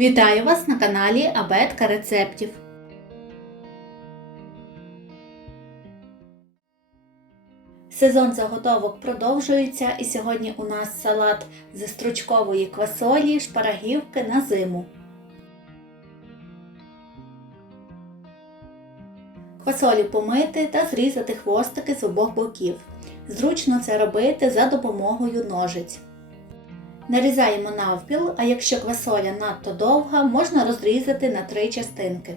Вітаю вас на каналі Абетка рецептів. Сезон заготовок продовжується і сьогодні у нас салат зі стручкової квасолі, шпарагівки на зиму. Квасолі помити та зрізати хвостики з обох боків. Зручно це робити за допомогою ножиць. Нарізаємо навпіл, а якщо квасоля надто довга, можна розрізати на три частинки.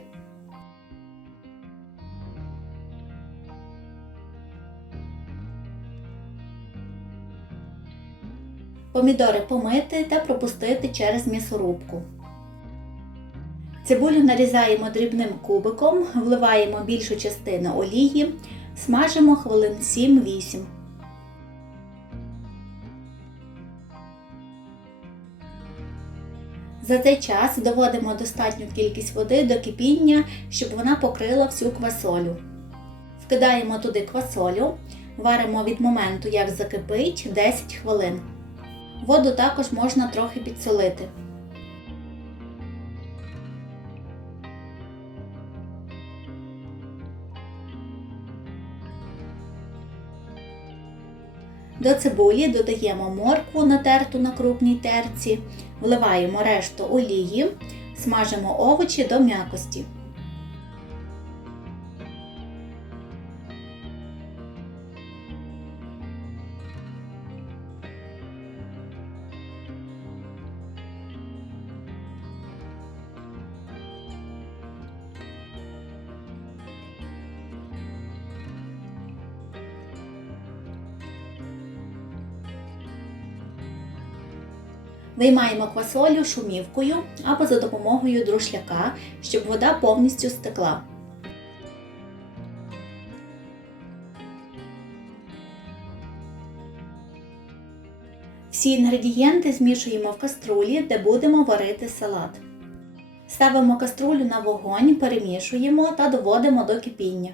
Помідори помити та пропустити через м'ясорубку. Цибулю нарізаємо дрібним кубиком, вливаємо більшу частину олії, смажимо хвилин 7-8. За цей час доводимо достатню кількість води до кипіння, щоб вона покрила всю квасолю. Вкидаємо туди квасолю, варимо від моменту, як закипить 10 хвилин. Воду також можна трохи підсолити. До цибулі додаємо моркву натерту на крупній терці, вливаємо решту олії, смажимо овочі до м'якості. Виймаємо квасолю шумівкою або за допомогою друшляка, щоб вода повністю стекла. Всі інгредієнти змішуємо в каструлі, де будемо варити салат. Ставимо каструлю на вогонь, перемішуємо та доводимо до кипіння.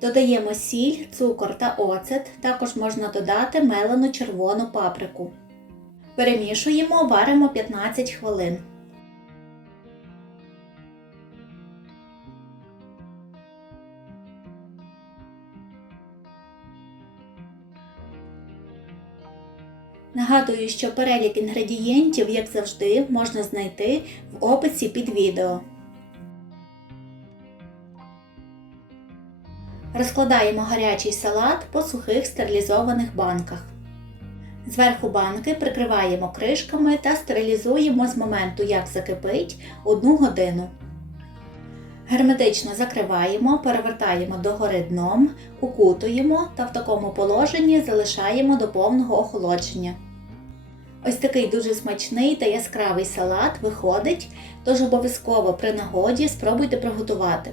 Додаємо сіль, цукор та оцет, також можна додати мелену червону паприку. Перемішуємо, варимо 15 хвилин. Нагадую, що перелік інгредієнтів, як завжди, можна знайти в описі під відео. Розкладаємо гарячий салат по сухих стерилізованих банках. Зверху банки прикриваємо кришками та стерилізуємо з моменту, як закипить, 1 годину. Герметично закриваємо, перевертаємо догори дном, укутуємо та в такому положенні залишаємо до повного охолодження. Ось такий дуже смачний та яскравий салат виходить, тож обов'язково при нагоді спробуйте приготувати.